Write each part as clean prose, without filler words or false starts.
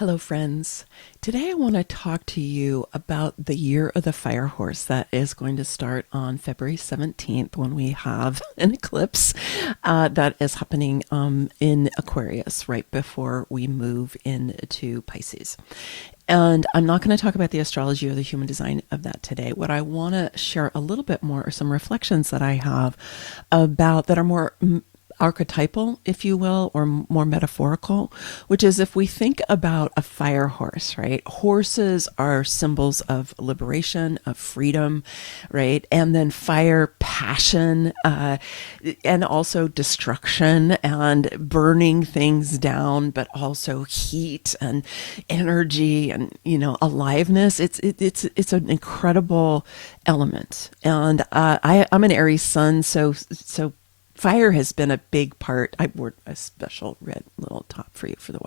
Hello, friends. Today I want to talk to you about the year of the fire horse that is going to start on February 17th when we have an eclipse that is happening in Aquarius right before we move into Pisces. And I'm not going to talk about the astrology or the human design of that today. What I want to share a little bit more are some reflections that I have about that are more archetypal, if you will, or more metaphorical, which is if we think about a fire horse, right? Horses are symbols of liberation, of freedom, right? And then fire, passion, and also destruction and burning things down, but also heat and energy and, aliveness. It's an incredible element. And I'm an Aries sun, so fire has been a big part. I wore a special red little top for you for the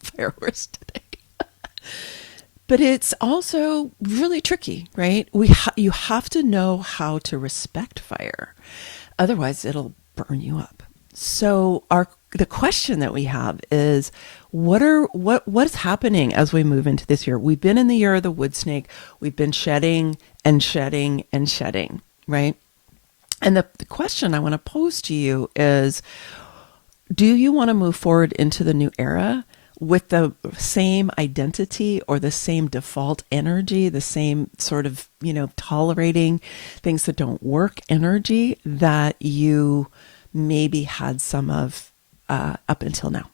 fire horse today. But it's also really tricky, right? You have to know how to respect fire. Otherwise, it'll burn you up. So the question that we have is what's happening as we move into this year? We've been in the year of the wood snake. We've been shedding and shedding and shedding, right? And the question I want to pose to you is, do you want to move forward into the new era with the same identity or the same default energy, the same sort of, tolerating things that don't work energy that you maybe had some of up until now?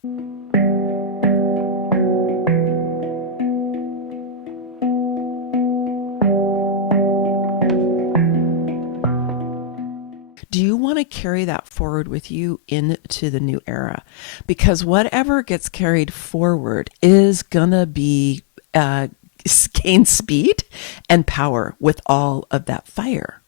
Do you want to carry that forward with you into the new era? Because whatever gets carried forward is going to be gain speed and power with all of that fire.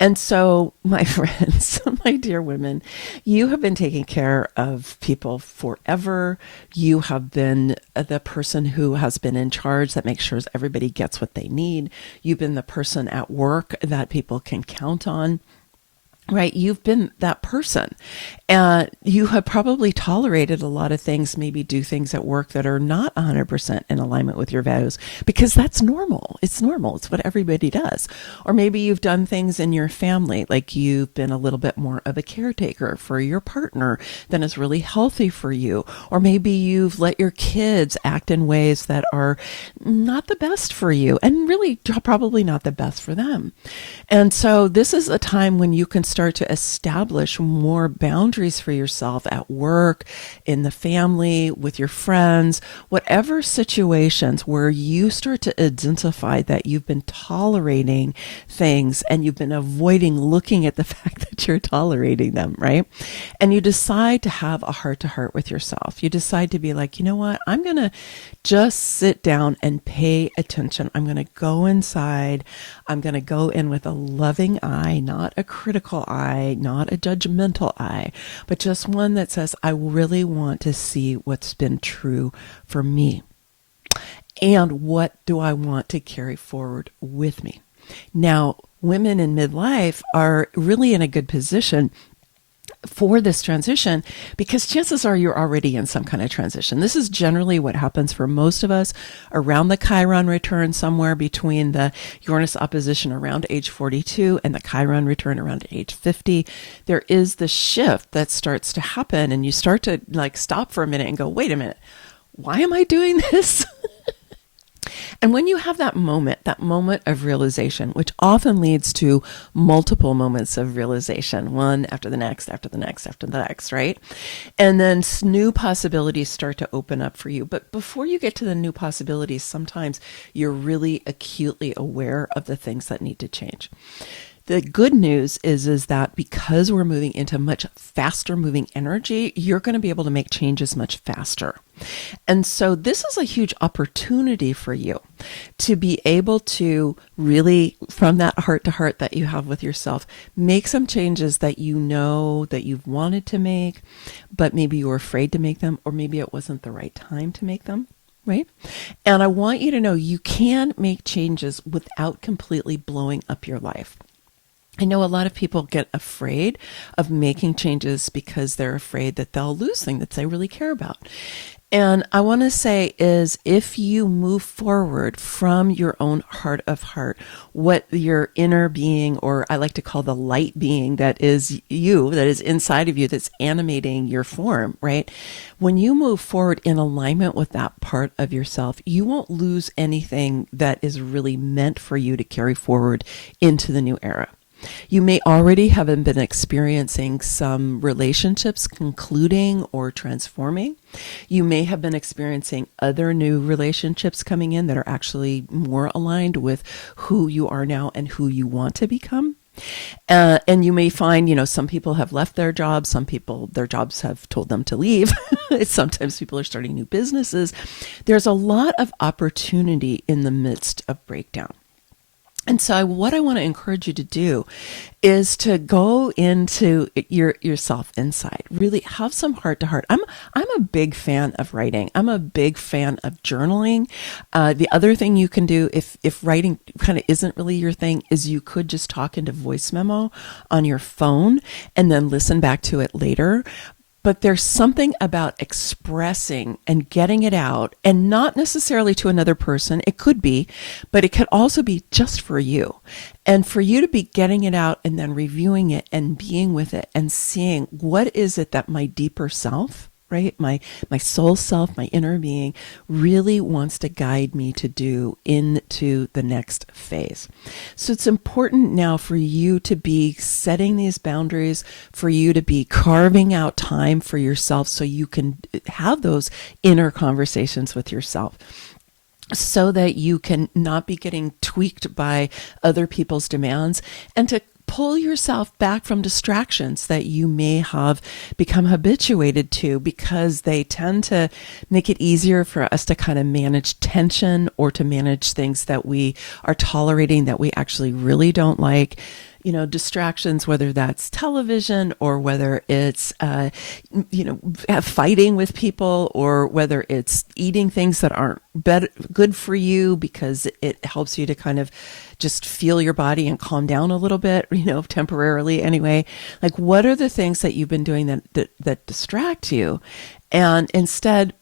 And so, my friends, my dear women, you have been taking care of people forever. You have been the person who has been in charge that makes sure everybody gets what they need. You've been the person at work that people can count on. Right? You've been that person, and you have probably tolerated a lot of things, maybe do things at work that are not 100% in alignment with your values, because that's normal. It's normal. It's what everybody does. Or maybe you've done things in your family, like you've been a little bit more of a caretaker for your partner than is really healthy for you. Or maybe you've let your kids act in ways that are not the best for you and really probably not the best for them. And so this is a time when you can start to establish more boundaries for yourself at work, in the family, with your friends, whatever situations where you start to identify that you've been tolerating things and you've been avoiding looking at the fact that you're tolerating them, right? And you decide to have a heart to heart with yourself. You decide to be like, you know what? I'm going to just sit down and pay attention. I'm going to go inside. I'm going to go in with a loving eye, not a critical eye, not a judgmental eye, but just one that says, I really want to see what's been true for me. And what do I want to carry forward with me? Now, women in midlife are really in a good position for this transition because chances are you're already in some kind of transition. This is generally what happens for most of us around the Chiron return, somewhere between the Uranus opposition around age 42 and the Chiron return around age 50. There is the shift that starts to happen, and you start to stop for a minute and go, wait a minute, why am I doing this? And when you have that moment of realization, which often leads to multiple moments of realization, one after the next, after the next, after the next, right? And then new possibilities start to open up for you. But before you get to the new possibilities, sometimes you're really acutely aware of the things that need to change. The good news is that because we're moving into much faster moving energy, you're going to be able to make changes much faster. And so this is a huge opportunity for you to be able to really, from that heart to heart that you have with yourself, make some changes that you know that you've wanted to make, but maybe you were afraid to make them, or maybe it wasn't the right time to make them. Right? And I want you to know you can make changes without completely blowing up your life. I know a lot of people get afraid of making changes because they're afraid that they'll lose things that they really care about. And I want to say is if you move forward from your own heart of heart, what your inner being, or I like to call the light being that is you, that is inside of you, that's animating your form, right? When you move forward in alignment with that part of yourself, you won't lose anything that is really meant for you to carry forward into the new era. You may already have been experiencing some relationships concluding or transforming. You may have been experiencing other new relationships coming in that are actually more aligned with who you are now and who you want to become. And you may find, some people have left their jobs. Some people, their jobs have told them to leave. Sometimes people are starting new businesses. There's a lot of opportunity in the midst of breakdown. And so what I want to encourage you to do is to go into yourself inside. Really have some heart to heart. I'm a big fan of writing. I'm a big fan of journaling. The other thing you can do if writing kind of isn't really your thing is you could just talk into voice memo on your phone and then listen back to it later. But there's something about expressing and getting it out, and not necessarily to another person. It could be, but it could also be just for you. And for you to be getting it out and then reviewing it and being with it and seeing what is it that my deeper self, right? My soul self, my inner being really wants to guide me to do into the next phase. So it's important now for you to be setting these boundaries, for you to be carving out time for yourself so you can have those inner conversations with yourself, so that you can not be getting tweaked by other people's demands, and to pull yourself back from distractions that you may have become habituated to, because they tend to make it easier for us to kind of manage tension or to manage things that we are tolerating that we actually really don't like. Distractions, whether that's television or whether it's, fighting with people, or whether it's eating things that aren't good for you because it helps you to kind of just feel your body and calm down a little bit, temporarily anyway. Like, what are the things that you've been doing that distract you? And instead,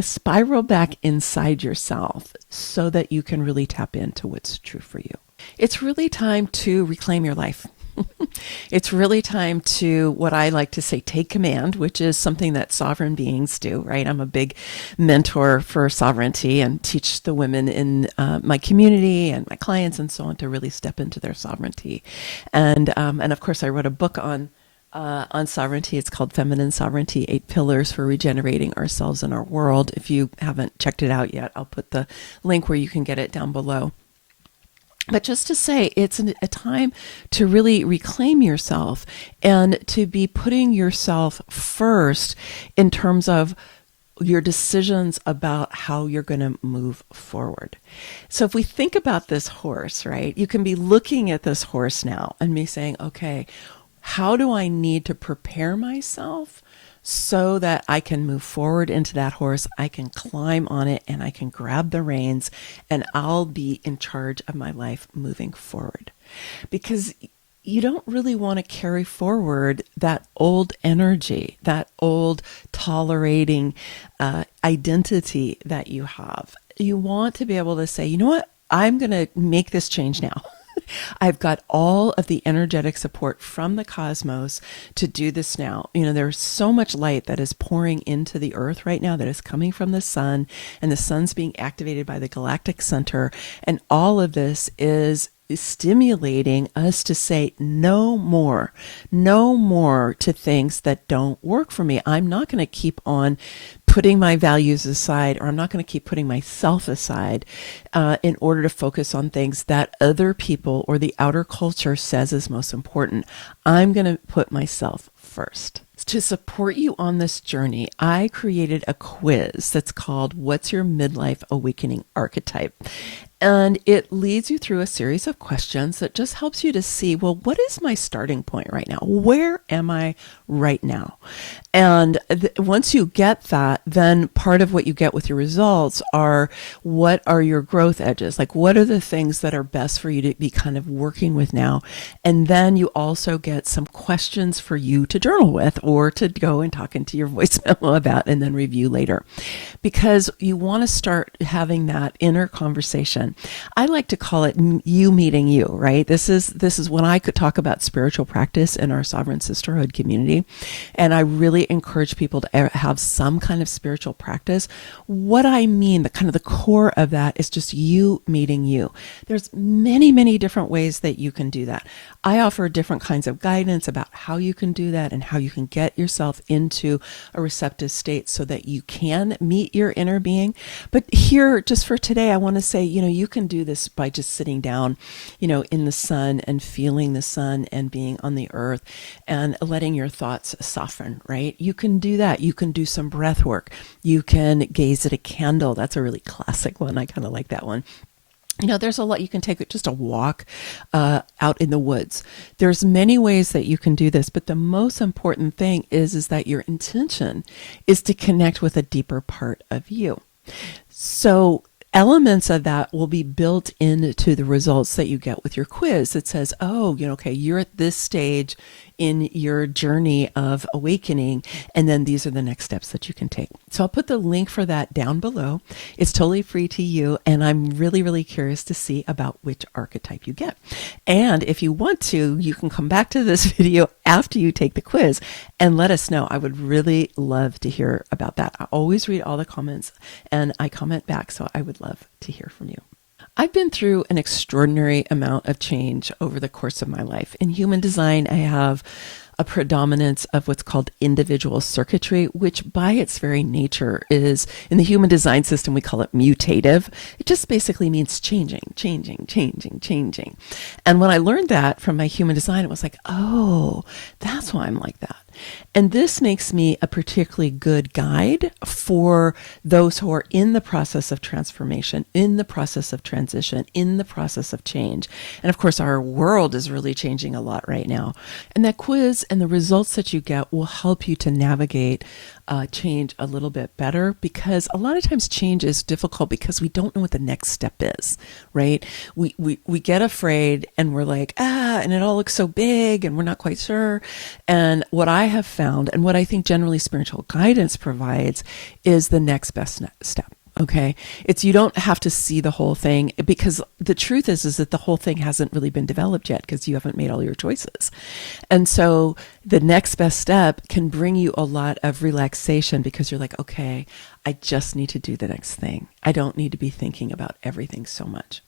spiral back inside yourself so that you can really tap into what's true for you. It's really time to reclaim your life. It's really time to, what I like to say, take command, which is something that sovereign beings do, right? I'm a big mentor for sovereignty and teach the women in my community and my clients and so on to really step into their sovereignty. And of course, I wrote a book on sovereignty. It's called Feminine Sovereignty, 8 Pillars for Regenerating Ourselves and Our World. If you haven't checked it out yet, I'll put the link where you can get it down below. But just to say, it's a time to really reclaim yourself and to be putting yourself first in terms of your decisions about how you're going to move forward. So if we think about this horse, right, you can be looking at this horse now and be saying, okay, how do I need to prepare myself so that I can move forward into that horse, I can climb on it, and I can grab the reins, and I'll be in charge of my life moving forward. Because you don't really want to carry forward that old energy, that old tolerating identity that you have. You want to be able to say, you know what, I'm going to make this change now. I've got all of the energetic support from the cosmos to do this now. There's so much light that is pouring into the earth right now that is coming from the sun, and the sun's being activated by the galactic center. And all of this is stimulating us to say no more to things that don't work for me. I'm not going to keep on putting my values aside, or I'm not going to keep putting myself aside in order to focus on things that other people or the outer culture says is most important. I'm going to put myself first. To support you on this journey, I created a quiz that's called What's Your Midlife Awakening Archetype? And it leads you through a series of questions that just helps you to see, well, what is my starting point right now? Where am I right now? And once you get that, then part of what you get with your results are, what are your growth edges? Like, what are the things that are best for you to be kind of working with now? And then you also get some questions for you to journal with or to go and talk into your voice memo about and then review later. Because you want to start having that inner conversation. I like to call it you meeting you, right? This is when I could talk about spiritual practice in our Sovereign Sisterhood community. And I really encourage people to have some kind of spiritual practice. What I mean, the kind of the core of that is just you meeting you. There's many, many different ways that you can do that. I offer different kinds of guidance about how you can do that and how you can get yourself into a receptive state so that you can meet your inner being. But here, just for today, I want to say, you can do this by just sitting down, in the sun and feeling the sun and being on the earth and letting your thoughts soften, right? You can do that. You can do some breath work. You can gaze at a candle. That's a really classic one. I kind of like that one. There's a lot. You can take just a walk out in the woods. There's many ways that you can do this, but the most important thing is that your intention is to connect with a deeper part of you. So elements of that will be built into the results that you get with your quiz. It says, okay, you're at this stage in your journey of awakening, and then these are the next steps that you can take. So I'll put the link for that down below. It's totally free to you, and I'm really, really curious to see about which archetype you get. And if you want to, you can come back to this video after you take the quiz and let us know. I would really love to hear about that. I always read all the comments, and I comment back, so I would love to hear from you. I've been through an extraordinary amount of change over the course of my life. In human design, I have a predominance of what's called individual circuitry, which by its very nature is, in the human design system, we call it mutative. It just basically means changing. And when I learned that from my human design, it was like, oh, that's why I'm like that. And this makes me a particularly good guide for those who are in the process of transformation, in the process of transition, in the process of change. And of course, our world is really changing a lot right now. And that quiz and the results that you get will help you to navigate change a little bit better, because a lot of times change is difficult because we don't know what the next step is, right? We get afraid and we're like, and it all looks so big and we're not quite sure. And what I have found, and what I think generally spiritual guidance provides, is the next best step. Okay. You don't have to see the whole thing, because the truth is that the whole thing hasn't really been developed yet because you haven't made all your choices. And so the next best step can bring you a lot of relaxation, because you're like, okay, I just need to do the next thing. I don't need to be thinking about everything so much.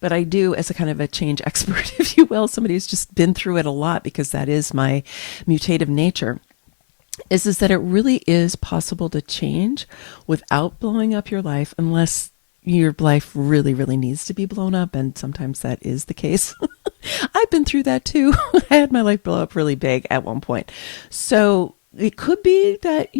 But I do, as a kind of a change expert, if you will, somebody who's just been through it a lot, because that is my mutative nature, is that it really is possible to change without blowing up your life, unless your life really, really needs to be blown up. And sometimes that is the case. I've been through that too. I had my life blow up really big at one point. So it could be that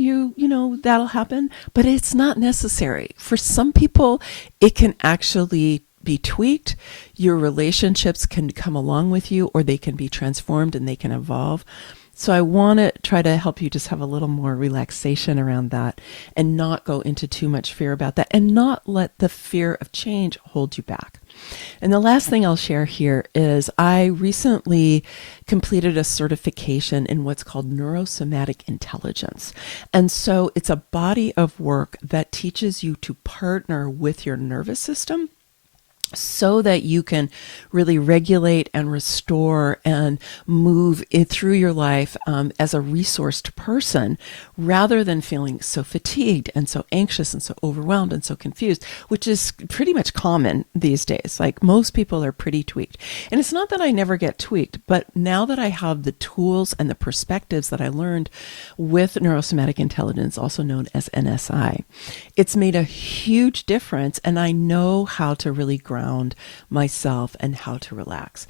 that'll happen, but it's not necessary. For some people, it can actually be tweaked. Your relationships can come along with you, or they can be transformed and they can evolve. So I want to try to help you just have a little more relaxation around that, and not go into too much fear about that, and not let the fear of change hold you back. And the last thing I'll share here is I recently completed a certification in what's called neurosomatic intelligence. And so it's a body of work that teaches you to partner with your nervous system, so that you can really regulate and restore and move it through your life as a resourced person, rather than feeling so fatigued and so anxious and so overwhelmed and so confused, which is pretty much common these days. Like, most people are pretty tweaked. And it's not that I never get tweaked, but now that I have the tools and the perspectives that I learned with neurosomatic intelligence, also known as NSI, it's made a huge difference. And I know how to really ground myself and how to relax.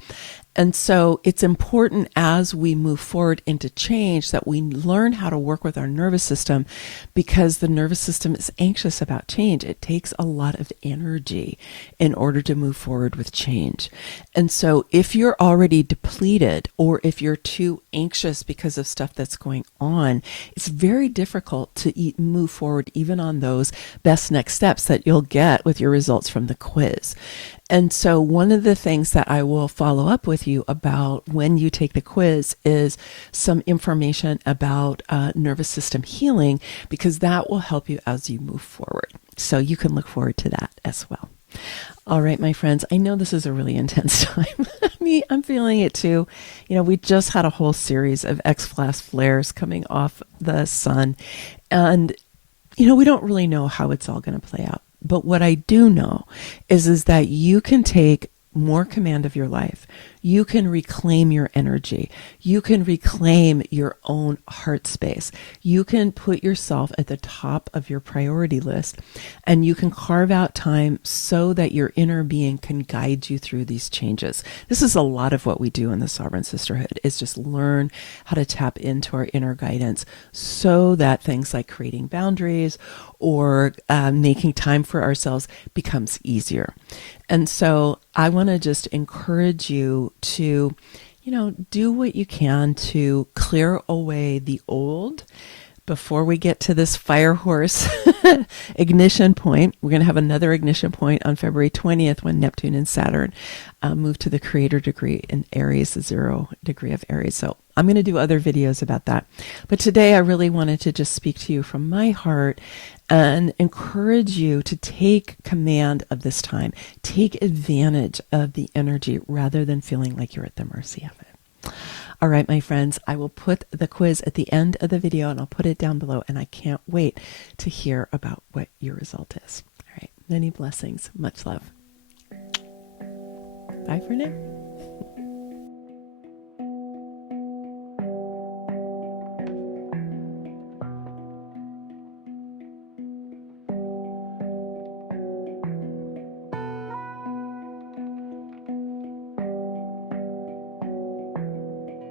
And so it's important as we move forward into change that we learn how to work with our nervous system, because the nervous system is anxious about change. It takes a lot of energy in order to move forward with change. And so if you're already depleted, or if you're too anxious because of stuff that's going on, it's very difficult to move forward even on those best next steps that you'll get with your results from the quiz. And so one of the things that I will follow up with you about when you take the quiz is some information about nervous system healing, because that will help you as you move forward. So you can look forward to that as well. All right, my friends, I know this is a really intense time. I'm feeling it too. We just had a whole series of X-class flares coming off the sun. And, we don't really know how it's all going to play out. But what I do know is that you can take more command of your life. You can reclaim your energy. You can reclaim your own heart space. You can put yourself at the top of your priority list, and you can carve out time so that your inner being can guide you through these changes. This is a lot of what we do in the Sovereign Sisterhood, is just learn how to tap into our inner guidance so that things like creating boundaries or making time for ourselves becomes easier. And so I want to just encourage you to, do what you can to clear away the old before we get to this fire horse ignition point. We're going to have another ignition point on February 20th when Neptune and Saturn move to the creator degree in Aries, the 0 degree of Aries. So I'm going to do other videos about that. But today I really wanted to just speak to you from my heart and encourage you to take command of this time. Take advantage of the energy rather than feeling like you're at the mercy of it. All right, my friends, I will put the quiz at the end of the video, and I'll put it down below, and I can't wait to hear about what your result is. All right, many blessings. Much love. Bye for now.